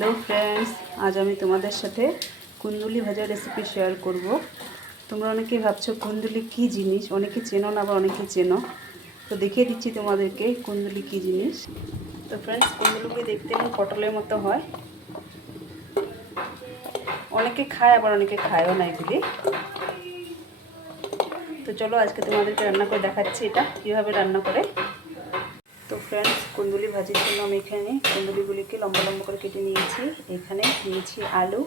Hello friends, আজ আমি তোমাদের সাথে কুন্দুলি ভাজা রেসিপি শেয়ার করব। তোমরা অনেকেই ভাবছো কুন্দুলি কী জিনিস, অনেকে চেনো না, আবার অনেকে চেনো। তো দেখিয়ে দিচ্ছি তোমাদেরকে কুন্দুলি কী জিনিস। তো ফ্রেন্ডস, কুন্দুলিকে দেখতে এমন পটলের মতো হয়, অনেকে খায় আবার অনেকে খায়ও না এগুলি। তো চলো আজকে তোমাদেরকে রান্না করে দেখাচ্ছি এটা কীভাবে রান্না করে। তো ফ্রেন্ডস, কুন্দুলি ভাজির জন্য আমি এখানে কুন্দুলিগুলিকে লম্বা লম্বা করে কেটে নিয়েছি। এখানে নিয়েছি আলু,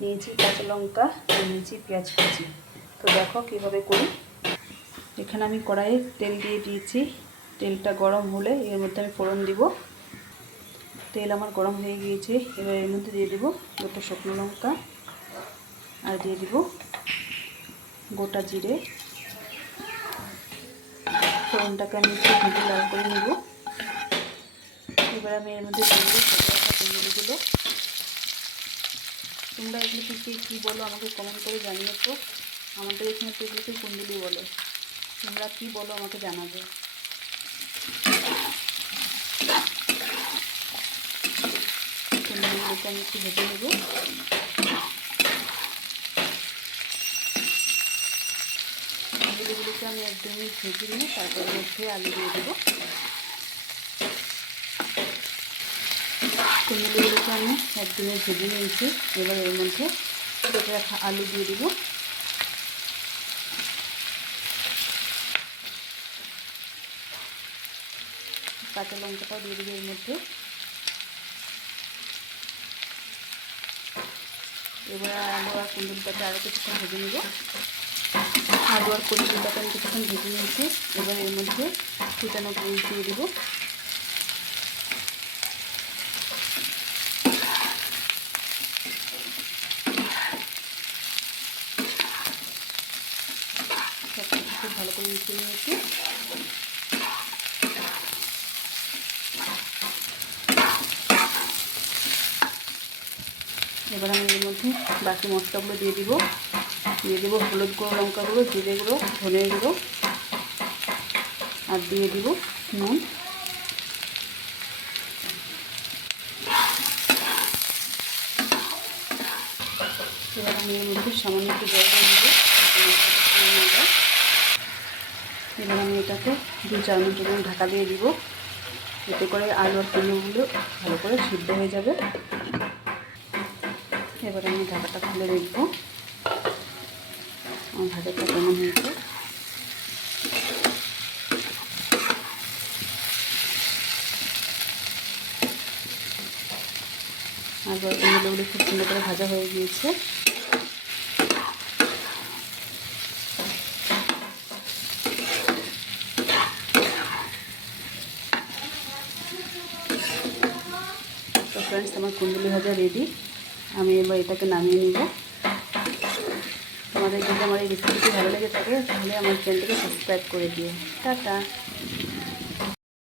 নিয়েছি কাঁচা লঙ্কা, নিয়েছি পেঁয়াজ কুচি। তো দেখো কীভাবে করি। এখানে আমি কড়াইয়ে তেল দিয়ে দিয়েছি। তেলটা গরম হলে এর মধ্যে আমি ফোড়ন দিব। তেল আমার গরম হয়ে গিয়েছে, এবার এর মধ্যে দিয়ে দেবো গোটা শুকনো লঙ্কা, আর দিয়ে দিব গোটা জিরে। ফোড়নটাকে আমি একটু ভেজে লাল করে নেব। এবার আমি এর মধ্যে দিয়ে দেবো কেটে রাখা কুন্দুলিগুলো। তোমরা এগুলোকে কী বলো আমাকে কমেন্ট করে জানিয়ে। তো আমাদের এখানে তো এগুলোকে কুন্দুলি বলে, তোমরা কী বলো আমাকে জানাবে। কুন্দুলিগুলোকে আমি একটু ভেজে নেব। কুন্দুলিগুলোকে আমি একদমই ভেজে নিয়ে তারপর মধ্যে আলু দিয়ে দেবো। কুন্দুলিগুলোকে আমি একদমই ভেজে নিয়েছি। এবার এর মধ্যে কেটে রাখা আলু দিয়ে দেবো। কাঁচা লঙ্কাটাও দিয়ে দেবো এর মধ্যে। এবার আলু আর কুন্দুলিটাকে আরও কিছুক্ষণ ভেজে নেব। আলু আর কুন্দুলিটাকে আমি কিছুক্ষণ ভেজে নিয়েছি। এবার এর মধ্যে ফুটানো পেঁয়াজ দিয়ে দেবো। সব কিছু খুব ভালো করে মিশিয়ে নিয়েছি। এবার আমি এর মধ্যে বাকি মশলাগুলো দিয়ে দিব। দিয়ে দেবো হলুদ গুঁড়ো, লঙ্কা গুঁড়ো, জিরে গুঁড়ো, ধনে গুঁড়ো, আর দিয়ে দিব নুন। এবার আমি এর মধ্যে সামান্য একটু জল দিয়ে দেবো। এবার আমি এটাকে 2-4 মিনিটের জন্য ঢাকা দিয়ে দিব। এতে করে আলু আর কুমড়োগুলো ভালো করে সিদ্ধ হয়ে যাবে। এবার আমি ঢাকাটা খুলে দেখব আমার ভাজাটা কেমন হয়েছে। আলু আর কুমড়োগুলো খুব সুন্দর করে ভাজা হয়ে গিয়েছে। তো ফ্রেন্ডস, আমার কুন্দুলি ভাজা রেডি। আমি এবার এটাকে নামিয়ে নিব। তোমাদের যদি আমার এই রেসিপিটি ভালো লেগে থাকে তাহলে আমার চ্যানেলটিকে সাবস্ক্রাইব করে দিও। টাটা।